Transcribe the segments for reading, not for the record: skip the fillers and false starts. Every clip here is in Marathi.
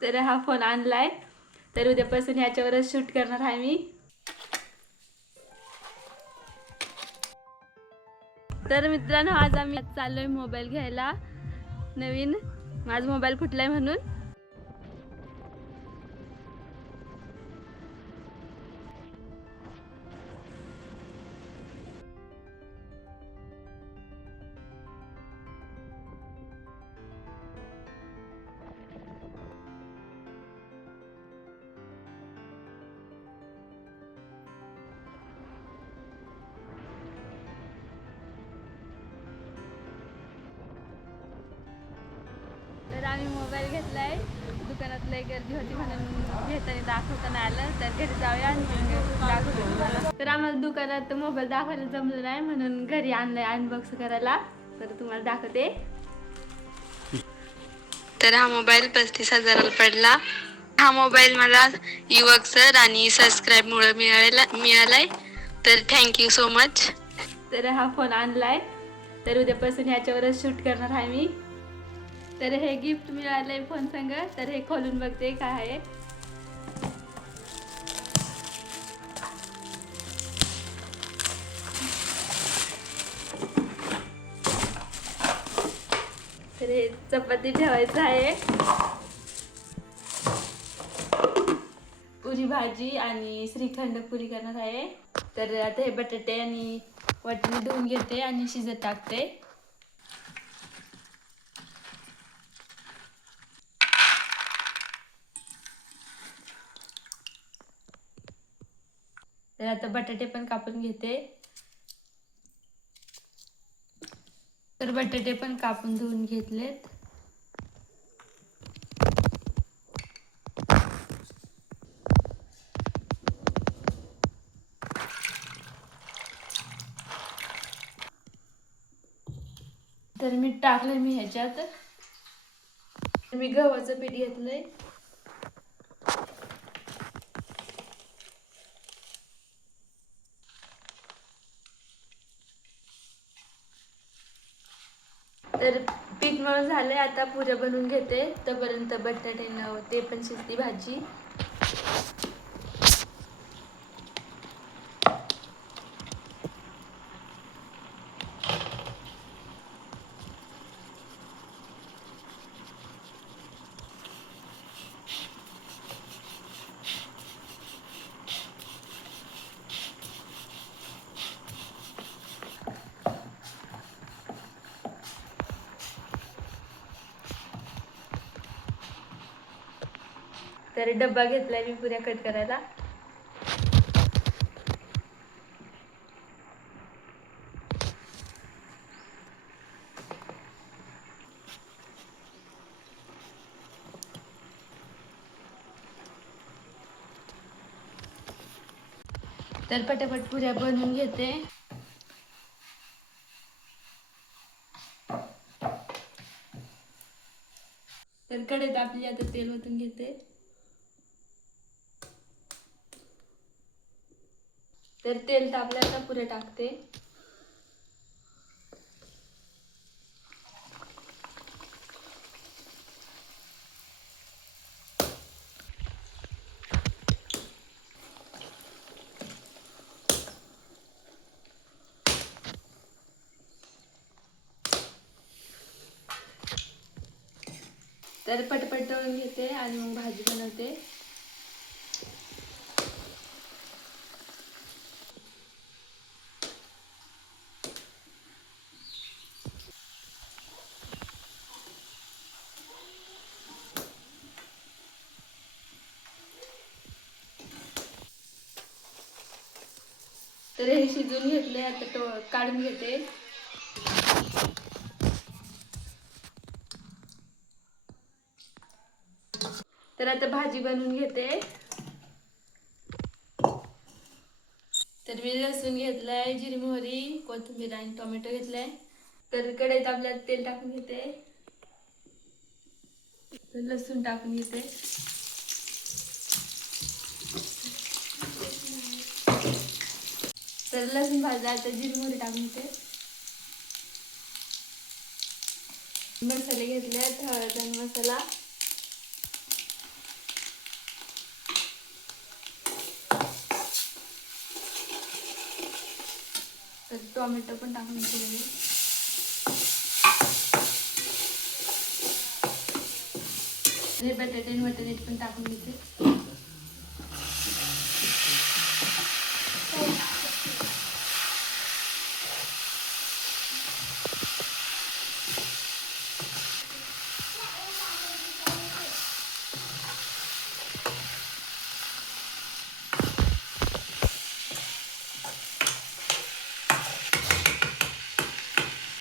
तर हा फोन आणलाय, तर उद्यापासून ह्याच्यावरच शूट करणार आहे मी. तर मित्रांनो, आज आम्ही चाललोय मोबाईल घ्यायला नवीन. माझा मोबाईल फुटलाय म्हणून. तर आम्ही मोबाईल घेतलाय. दुकानात लय गर्दी होती म्हणून घेताना दाखवताना आलं. तर घरी जाऊया आणि दाखवतो तुम्हाला. तर आम्हाला दुकानात मोबाईल दाखवायला जमलं नाही म्हणून घरी आणलंय अनबॉक्स करायला. तर तुम्हाला दाखवते. तर हा मोबाईल 35,000ला पडला. हा मोबाईल मला युवक सर आणि सबस्क्राईब मुळे मिळालाय. तर थँक्यू सो मच. तर हा फोन आणलाय, तर उद्यापासून ह्याच्यावरच शूट करणार आहे मी. तर हे गिफ्ट मिळालंय फोन संग. तर हे खोलून बघते काय आहे. तर हे चपाती ठेवायचं आहे, पुरी भाजी आणि श्रीखंड पुरी करणार आहे. तर आता हे बटाटे आणि वाटाणे धुवून घेते आणि शिजत टाकते. तर आता बटाटे पण कापून घेते. तर बटाटे पण कापून धुवून घेतलेत. तर मीठ टाकलंय मी ह्याच्यात. मी गव्हाचं पीठ घेतलंय. तर पीठ मळून झालंय. आता पुऱ्या बनवून घेते. तोपर्यंत बटाटे ते पण शिजती भाजी. तर डब्बा घेतलाय मी पुऱ्या कट करायला. तर पटापट पुऱ्या बनवून घेते. तर कढईत आपली आता तेल ओतून घेते. तर तेल तापलं, आता पुऱ्या टाकते. तर पटपट तळून घेते आणि मग भाजी बनवते. तर हे शिजून घेतले. आता काढून घेते. तर आता भाजी बनवून घेते. तर मी लसूण घेतलाय, जिरी मोहरी, कोथिंबीर आणि टोमॅटो घेतलाय. तर कढईत आपल्याला तेल टाकून घेते. तर लसूण टाकून घेते. तर लसूण भाजला, आता जिरी मोहरी टाकून घेते. मसाले घेतले, हळद आणि मसाला. तर टोमॅटो पण टाकून घेतलेले. हे बटाटे आणि वाटाणे पण टाकून घेते.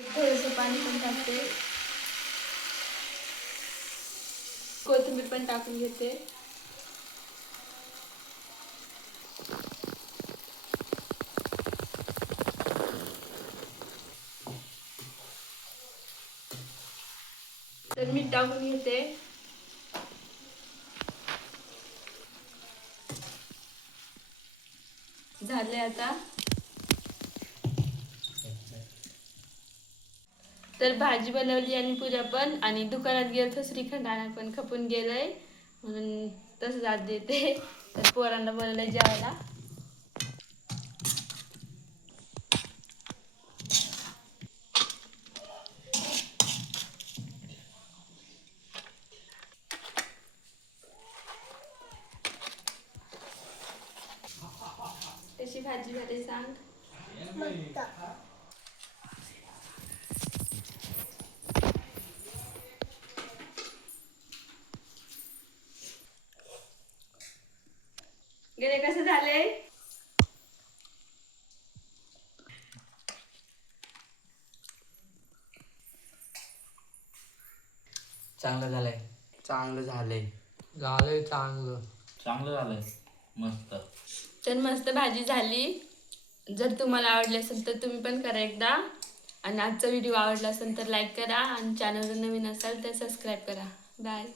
थोडंसं पाणी पण टाकते. कोथिंबीर पण टाकून घेते. तर मीठ टाकून घेते. झाले आता. तर भाजी बनवली आणि पुऱ्या पण, आणि दुकानात गेलं तर श्रीखंड आणा पण खपून गेलंय म्हणून तसंच आज देते. तर पोरांना बनवलंय जेवायला. कशी भाजी झाली सांग. गेले कसं झाले. चांगलं झालंय. चांगलं झालंय. झालंय चांगलं. चांगलं झालंय. मस्त. तर मस्त भाजी झाली. जर तुम्हाला आवडली असेल तर तुम्ही पण करा एकदा. आणि आजचा व्हिडिओ आवडला असेल तर लाईक करा, आणि चॅनलवर नवीन असाल तर सबस्क्राईब करा. बाय.